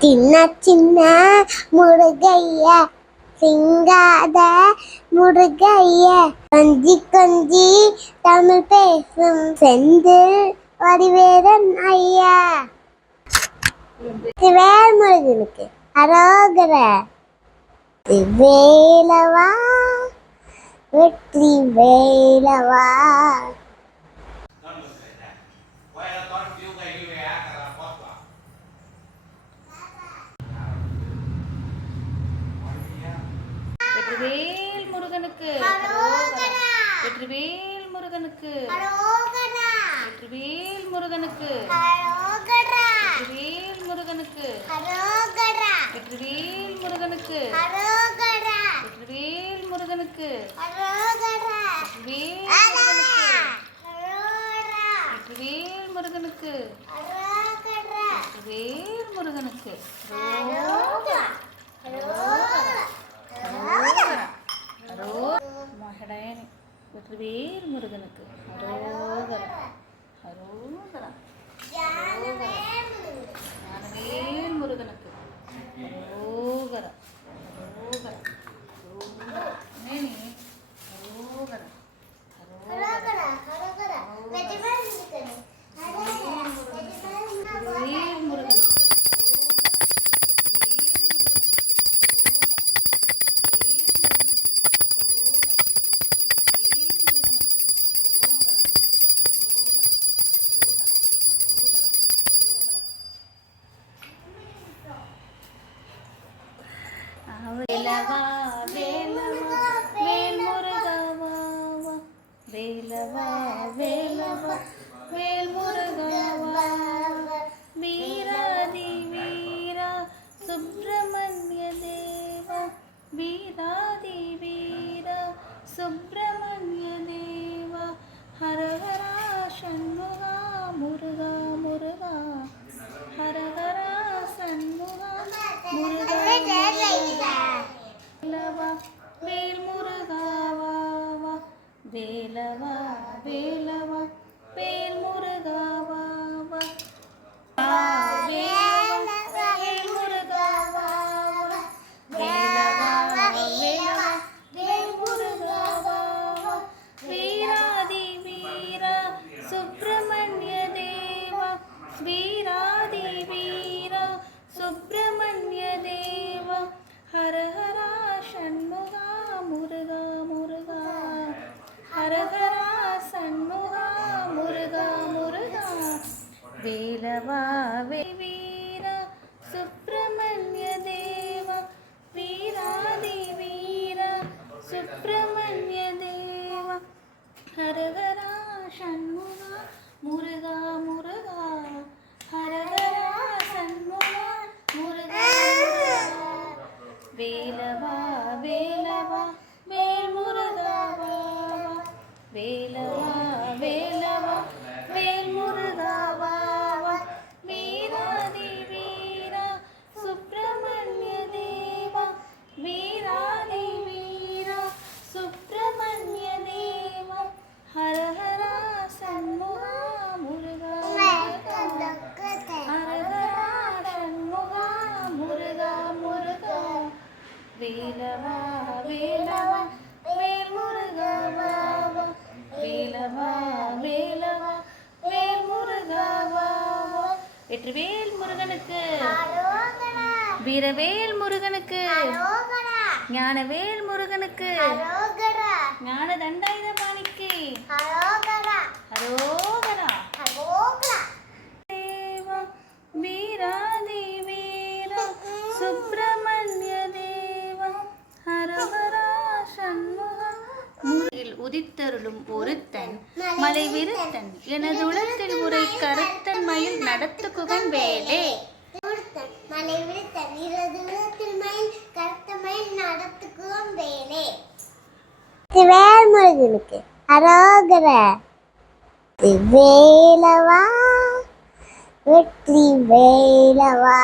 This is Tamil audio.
சின்ன சின்ன முருகைய சிங்காத முருகைய கொஞ்சி கொஞ்சி தமிழ் பேசும் செந்தில் வடிவேலன் ஐயா. வேல்முருகனுக்கு அரோகர. வேலவா வெற்றி வேலவா. வெற்றிவேல் முருகனுக்கு வெற்றிவேல் முருகனுக்கு வெற்றிவேல் முருகனுக்கு வெற்றிவேல் முருகனுக்கு வெற்றிவேல் முருகனுக்கு வெற்றிவேல் முருகனுக்கு வெற்றிவேல் முருகனுக்கு வெற்றிவேல் முருகனுக்கு வெற்றிவேல் முருகனுக்கு அரோகர அரோகர. ஞானவேல் முருகனுக்கு அரோகர அரோகர அரோகர வெற்றிவேல் முருகன். வேலவா வேலவா வேல் முருகவா வேலவா வேலவா வேல் முருகவா வீராதி வீரா சுப்பிரமணிய தேவா வீராதி வீரா சுப்பிரமணிய தேவா ஹரஹரா சண்முகா முருகா முருகா ஹரஹரா சண்முகா முருகா வேலவா வேல் முருகாவா வேலவா வேலவா வேல் முருகாவா வேல் முருகாவா வேலவா வேலவா வேல் முருகாவா வீராதி வீரா சுப்பிரமணிய தேவா வீராதி வீரா சுப்பிரமணிய தேவா ஹரஹரா சண்முகா முருகா முருகா ஹரஹரா சண்முகா முருகா முருகா வேலவா வீரா சுப்பிரமணிய தேவா வீராதி வீரா சுப்பிரமணிய தேவா ஹரஹரா சண்முகா முருகா முருகா ஹரஹரா சண்முகா முருகா வேலவா வேலவா வேல் முருகாவா வேலவா வேலவா வேல் முருகாவா வீராதி வீரா சுப்பிரமணிய தேவா வீராதி வீரா சுப்பிரமணிய தேவா ஹரஹரா சண்முகா முருகா ஹரஹரா சண்முகா முருகா முருகா வேலவா வேலவா வேல் முருகவா வேலவா வேலவா வேல் முருகவா. வெற்றிவேல் முருகனுக்கு வீரவேல் முருகனுக்கு ஞானவேல் முருகனுக்கு ஞான தண்டாயுதபாணிக்கு அரோகரா தேவா வீராதி வீரா சுப்பிரமணிய தேவா ஹரஹரா சண்முகா முருகில் உதித்தருளும் ஒருத்தன் மலை விருத்தன் எனது உலகத்தில் உரை கருத்தன் மயில் நடத்து குகன் வேலே. வேல்முருகனுக்கு அரோகர. வேலவா வெற்றி வேலவா.